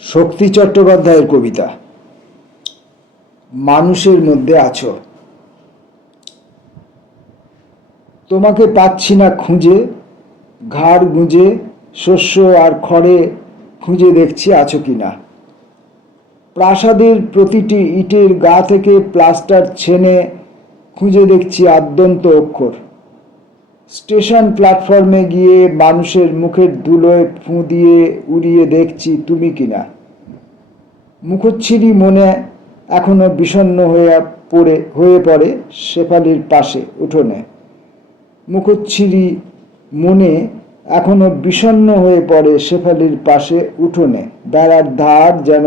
শক্তি চট্টোপাধ্যায়ের কবিতা মানুষের মধ্যে আছো। তোমাকে পাচ্ছি না খুঁজে, ঘাড় গুঁজে শস্য আর খড়ে খুঁজে দেখছি আছো কিনা। প্রাসাদের প্রতিটি ইটের গা থেকে প্লাস্টার ছেনে খুঁজে দেখছি আদ্যন্ত অক্ষর। স্টেশন প্ল্যাটফর্মে গিয়ে মানুষের মুখের ধুলোয় ফুঁ দিয়ে উড়িয়ে দেখছি তুমি কিনা। মুখচ্ছিরি মনে এখনো বিষণ্ণ হয়ে পড়ে শেফালির পাশে উঠোনে। মুখচ্ছিরি মনে এখনো বিষণ্ণ হয়ে পড়ে শেফালির পাশে উঠোনে। বেড়ার ধার যেন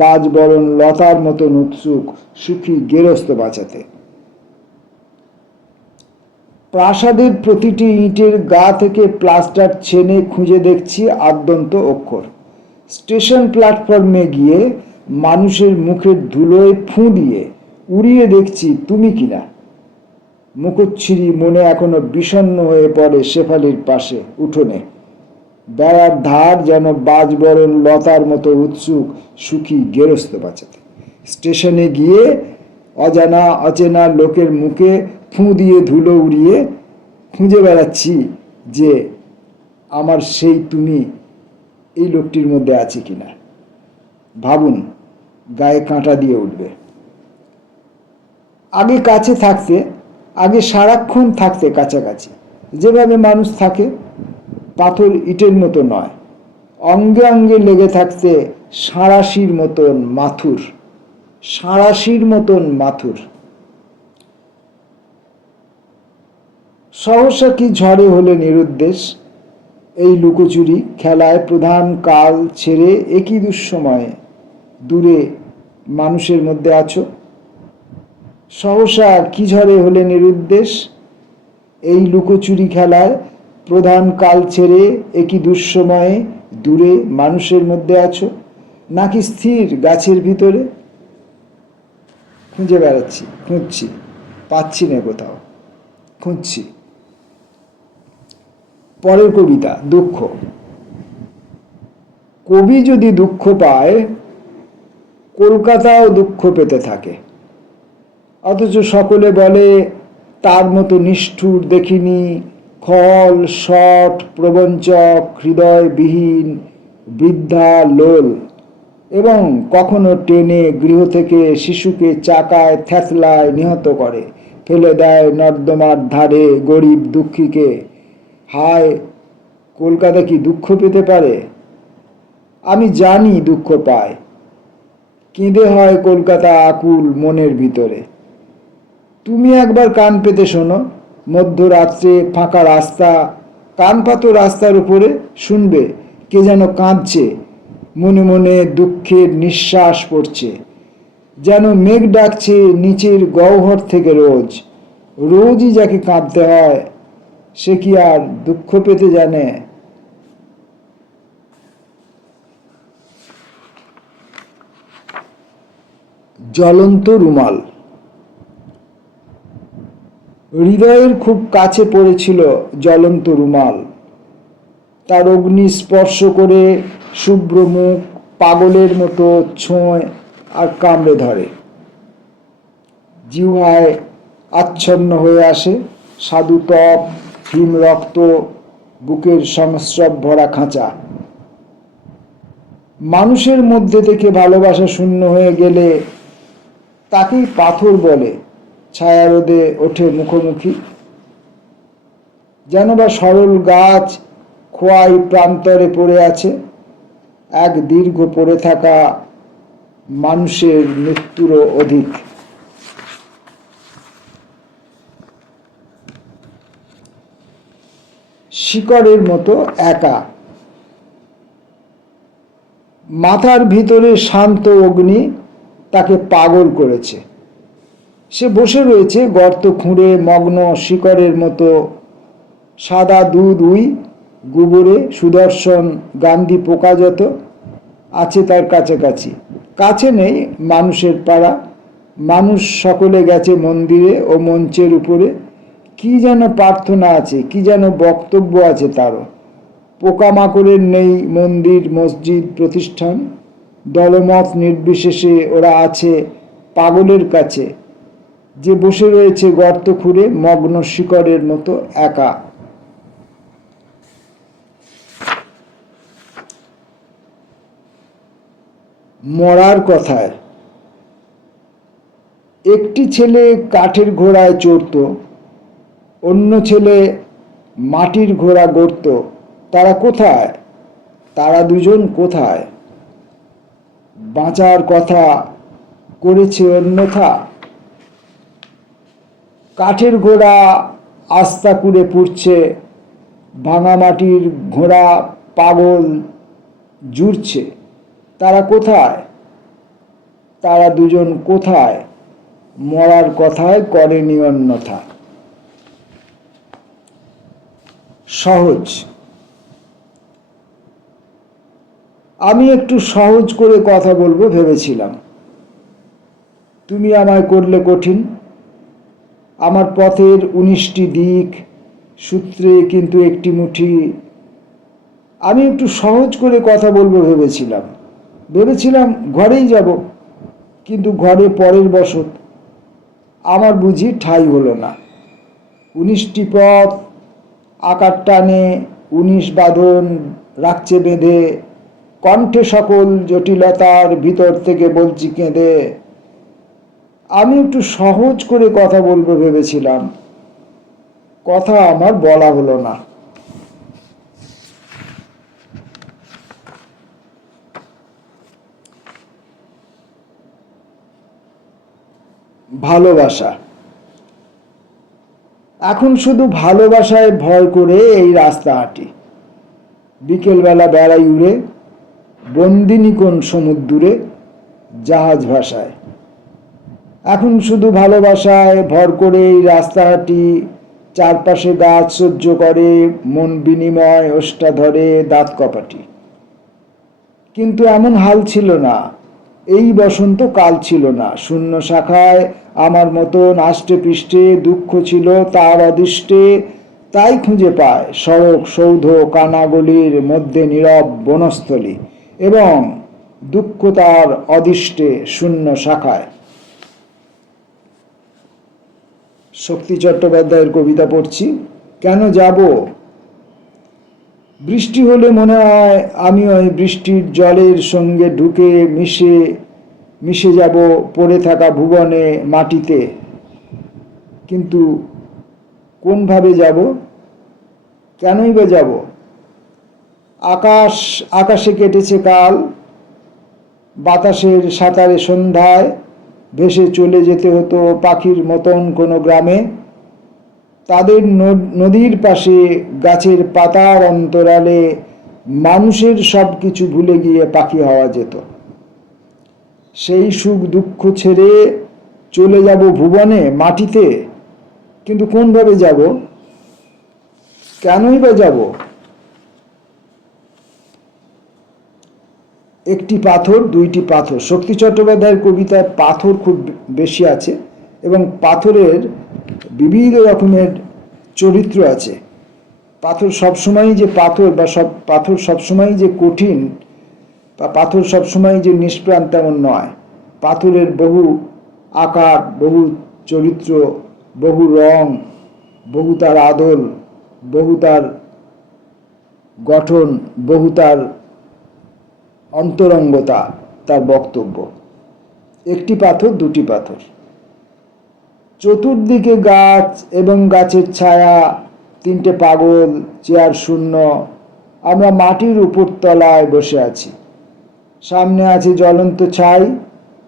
বাজবরণ লতার মতন উৎসুক সুখী গেরস্ত বাঁচাতে। প্রাসাদের প্রতিটি ইটের গা থেকে প্লাস্টার ছেনে খুঁজে দেখছি আদ্যন্ত অক্ষর। স্টেশন প্ল্যাটফর্মে গিয়ে মানুষের মুখের ধুলোয় ফুঁ দিয়ে উড়িয়ে দেখছি তুমি কিনা। মুখচ্ছিরি মনে এখনো বিষণ্ণ হয়ে পড়ে শেফালির পাশে উঠোনে। বেড়ার ধার যেন বাজবরণ লতার মতো উৎসুক সুখী গেরস্ত বাঁচাতে। স্টেশনে গিয়ে অজানা অচেনা লোকের মুখে ফুঁ দিয়ে ধুলো উড়িয়ে খুঁজে বেড়াচ্ছি যে আমার সেই তুমি এই লোকটির মধ্যে আছে কিনা। ভাবুন, গায়ে কাঁটা দিয়ে উঠবে। আগে কাছে থাকতে, আগে সারাক্ষণ থাকতে কাছাকাছি, যেভাবে মানুষ থাকে, পাথর ইটের মতো নয়, অঙ্গে অঙ্গে লেগে থাকতে সাঁড়াশির মতন মাথুর, সাঁড়াশির মতন মাথুর। সহসা কি ঝড়ে হলে নিরুদ্দেশ এই লুকোচুরি খেলায় প্রধান কাল ছেড়ে একই দুঃসময়ে দূরে মানুষের মধ্যে আছো। সহসা কি ঝড়ে হলে নিরুদ্দেশ এই লুকোচুরি খেলায় প্রধান কাল ছেড়ে একই দুঃসময়ে দূরে মানুষের মধ্যে আছো। নাকি স্থির গাছের ভিতরে খুঁজে বেড়াচ্ছি, খুঁজছি, পাচ্ছি না কোথাও, খুঁজছি। পরের কবিতা দুঃখ। কবি যদি দুঃখ পায়, কলকাতাও দুঃখ পেতে থাকে, অথচ সকলে বলে তার মতো নিষ্ঠুর দেখিনি খল শট প্রবঞ্চক হৃদয়বিহীন বৃদ্ধা লোল। এবং কখনো টেনে গৃহ থেকে শিশুকে চাকায় থ্যাতলায় নিহত করে ফেলে দেয় নর্দমার ধারে গরিব দুঃখীকে। হায়, কলকাতা কি দুঃখ পেতে পারে? আমি জানি দুঃখ পায়, কেঁদে হয় কলকাতা আকুল মনের ভিতরে। তুমি একবার কান পেতে শোনো, মধ্যরাত্রে ফাঁকা রাস্তা, কান পাতো রাস্তার উপরে, শুনবে কে যেন কাঁদছে, মনে মনে দুঃখের নিঃশ্বাস পড়ছে, যেন মেঘ ডাকছে নিচের গহ্বর থেকে রোজ। রোজই যাকে কাঁদতে হয়, সে কি আর দুঃখ পেতে জানে? জ্বলন্ত রুমাল। হৃদয়ের খুব কাছে পড়েছিল জ্বলন্ত রুমাল। তার অগ্নি স্পর্শ করে শুভ্র মুখ পাগলের মতো ছোঁয় আর কামড়ে ধরে। জিহ্বায় আচ্ছন্ন হয়ে আসে স্বাদু ত্বক, হিম রক্ত, বুকের সংস্রব ভরা খাঁচা। মানুষের মধ্যে থেকে ভালোবাসা শূন্য হয়ে গেলে তাকেই পাথর বলে ছায়ারোদে ওঠে মুখোমুখি। যেন বা সরল গাছ খোয়াই প্রান্তরে পড়ে আছে, এক দীর্ঘ পড়ে থাকা মানুষের মৃত্যুরও অধিক। শিকড়ের মতো একা। মাথার ভিতরে শান্ত অগ্নি তাকে পাগল করেছে। সে বসে রয়েছে গর্ত খুঁড়ে মগ্ন শিকড়ের মতো। সাদা দুধ উই গোবরে সুদর্শন গান্ধী পোকা যত আছে তার কাছাকাছি। কাছে নেই মানুষের পাড়া, মানুষ সকলে গেছে মন্দিরে ও মঞ্চের উপরে। কি যেন প্রার্থনা আছে, কি যেন বক্তব্য আছে তারও। পোকামাকড়ের নেই মন্দির মসজিদ প্রতিষ্ঠান, দলমত নির্বিশেষে ওরা আছে পাগলের কাছে, যে বসে রয়েছে গর্ত খুঁড়ে মগ্ন শিকড়ের মতো একা। মরার কথায় একটি ছেলে কাঠের ঘোড়ায় চড়ত, অন্য ছেলে মাটির ঘোড়া গড়ত। তারা কোথায়? তারা দুজন কোথায়? বাঁচার কথা করেছে অন্যথা। কাঠের ঘোড়া আস্তা কুড়ে পুড়ছে, ভাঙা মাটির ঘোড়া পাগল জুড়ছে। তারা কোথায়? তারা দুজন কোথায়? মরার কথায় করেনি অন্যথা। সহজ। আমি একটু সহজ করে কথা বলবো ভেবেছিলাম, তুমি আমায় করলে কঠিন। আমার পথের 19টি দিক সূত্রে কিন্তু একটি মুঠি। আমি একটু সহজ করে কথা বলবো ভেবেছিলাম ঘরেই যাব, কিন্তু ঘরে পরের বসত। আমার বুঝি ঠাঁই হলো না। 19টি পথ আকার টানে, 19 বাঁধন রাখছে বেঁধে। কণ্ঠে সকল জটিলতার ভিতর থেকে বলছি কেঁদে। আমি একটু সহজ করে কথা বলবো ভেবেছিলাম, কথা আমার বলা হলো না। ভালোবাসা। এখন শুধু ভালোবাসায় ভয় করে এই রাস্তা হাঁটি। বিকেলবেলা বেড়াই উড়ে, বন্দিনী কোন সমুদ্রে জাহাজ ভাষায়। এখন শুধু ভালোবাসায় ভর করে এই রাস্তা হাঁটি। চারপাশে গাছ সহ্য করে, মন বিনিময় ওষ্ঠা ধরে দাঁত কপাটি। কিন্তু এমন হাল ছিল না, এই বসন্ত কাল ছিল না। শূন্য শাখায় আমার মতন আষ্টে পৃষ্ঠে দুঃখ ছিল তার অদৃষ্টে। তাই খুঁজে পায় সড়ক সৌধ কানাগলির মধ্যে নীরব বনস্থলী, এবং দুঃখ তার অদৃষ্টে শূন্য শাখায়। শক্তি চট্টোপাধ্যায়ের কবিতা পড়ছি। কেন যাব? বৃষ্টি হলে মনে হয় আমি ওই বৃষ্টির জলের সঙ্গে ঢুকে মিশে যাব পড়ে থাকা ভুবনে মাটিতে। কিন্তু কোনভাবে যাব? কেনই বা যাব? আকাশে কেটেছে কাল, বাতাসের সাঁতারে সন্ধ্যায় ভেসে চলে যেতে হতো পাখির মতন কোনো গ্রামে। তাদের নদীর পাশে গাছের পাতার অন্তরালে মানুষের সব কিছু ভুলে গিয়ে পাখি হওয়া যেত। সেই সুখ দুঃখ ছেড়ে চলে যাব ভুবনে মাটিতে। কিন্তু কোনভাবে যাব? কেনই বা যাব? একটি পাথর, দুইটি পাথর। শক্তি চট্টোপাধ্যায়ের কবিতায় পাথর খুব বেশি আছে, এবং পাথরের বিবিধ রকমের চরিত্র আছে। পাথর সবসময়ই যে পাথর বা পাথর সবসময়ই যে কঠিন বা পাথর সবসময়ই যে নিষ্প্রাণ তেমন নয়। পাথরের বহু আকার, বহু চরিত্র, বহু রং, বহু তার আদল, বহু তার গঠন, বহু তার অন্তরঙ্গতা, তার বক্তব্য। একটি পাথর, দুটি পাথর। চতুর্দিকে গাছ এবং গাছের ছায়া, তিনটে পাগল, চেয়ার শূন্য। আমরা মাটির উপর তলায় বসে আছি। সামনে আছে জ্বলন্ত ছাই,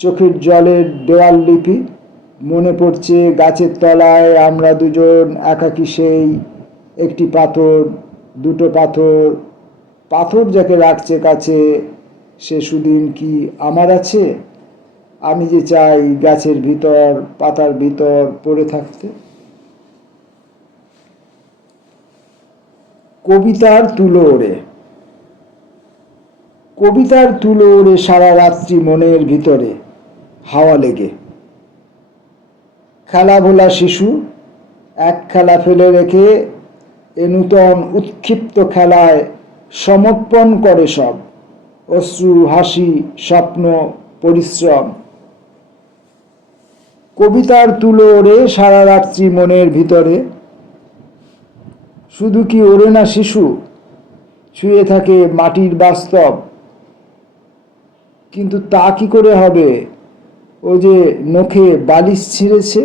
চোখের জলের দেওয়াল লিপি। মনে পড়ছে গাছের তলায় আমরা দুজন একাকী সেই। একটি পাথর, দুটো পাথর। পাথর যাকে রাখছে কাছে, সে সুদিন কি আমার আছে? আমি যে চাই গাছের ভিতর, পাতার ভিতর পড়ে থাকতে। কবিতার তুলো ওড়ে। কবিতার তুলো ওড়ে সারা রাত্রি মনের ভিতরে হাওয়া লেগে। খেলা ভোলা শিশু এক খেলা ফেলে রেখে এ নূতন উৎক্ষিপ্ত খেলায় সমর্পণ করে সব। অশ্রু, হাসি, স্বপ্ন, পরিশ্রম। কবিতার তুলো ওড়ে সারা রাত্রি মনের ভিতরে। শুধু কি ওড়ে না শিশু, ছুঁয়ে থাকে মাটির বাস্তব। কিন্তু তা কি করে হবে, ও যে নখে বালিশ ছিঁড়েছে।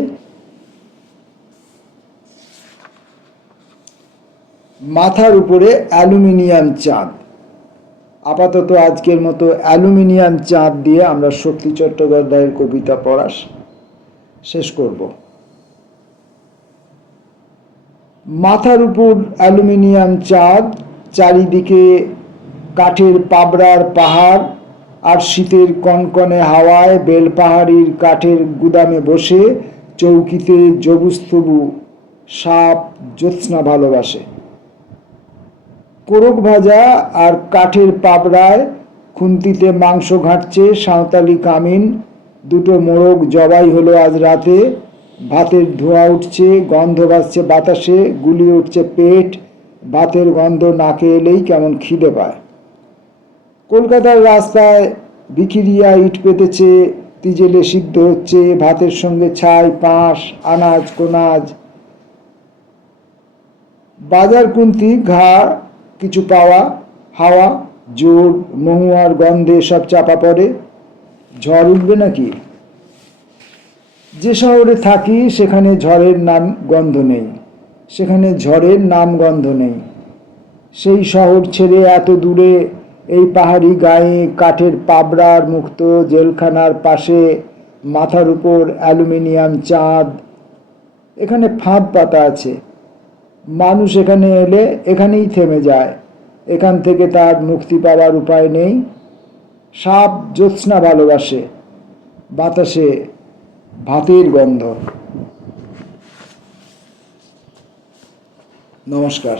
মাথার উপরে অ্যালুমিনিয়াম চাঁদ। আপাতত আজকের মতো অ্যালুমিনিয়াম চাঁদ দিয়ে আমরা শক্তি চট্টোপাধ্যায়ের কবিতা পড়া শেষ করব। মাথার উপর অ্যালুমিনিয়াম চাঁদ, চারিদিকে কাঠের পাবড়ার পাহাড়, আর শীতের কনকনে হাওয়ায় বেলপাহাড়ির কাঠের গুদামে বসে চৌকিতে জবুস্তবু সাপ জ্যোৎস্না ভালোবাসে। কোরক ভাজা আর কাঠের পাবড়ায় খুন্তিতে মাংস ঘাঁটছে সাঁওতালি কামিন। দুটো মোরগ জবাই হলো আজ রাতে। ভাতের ধোঁয়া উঠছে, গন্ধ ভাসছে বাতাসে, গুলিয়ে উঠছে পেট। ভাতের গন্ধ নাকে এলেই কেমন খিদে পায়। কলকাতার রাস্তায় ভিখিরিয়া ইট পেতেছে, তিজেলে সিদ্ধ হচ্ছে, ভাতের সঙ্গে ছাই, পাঁশ, আনাজ কোনাজ। বাজার কুন্তি ঘা কিছু পাওয়া, হাওয়া জোর, মহুয়ার গন্ধে সব চাপা পড়ে। ঝড় উঠবে নাকি? যে শহরে থাকি সেখানে ঝড়ের নাম গন্ধ নেই, সেখানে ঝড়ের নাম গন্ধ নেই। সেই শহর ছেড়ে এত দূরে এই পাহাড়ি গায়ে কাঠের পাবড়ার মুক্ত জেলখানার পাশে মাথার উপর অ্যালুমিনিয়াম চাঁদ। এখানে ফাঁদ পাতা আছে। মানুষ এখানে এলে এখানেই থেমে যায়, এখান থেকে তার মুক্তি পাওয়ার উপায় নেই। সাপ জ্যোৎস্না ভালোবাসে, বাতাসে ভাতের গন্ধ। নমস্কার।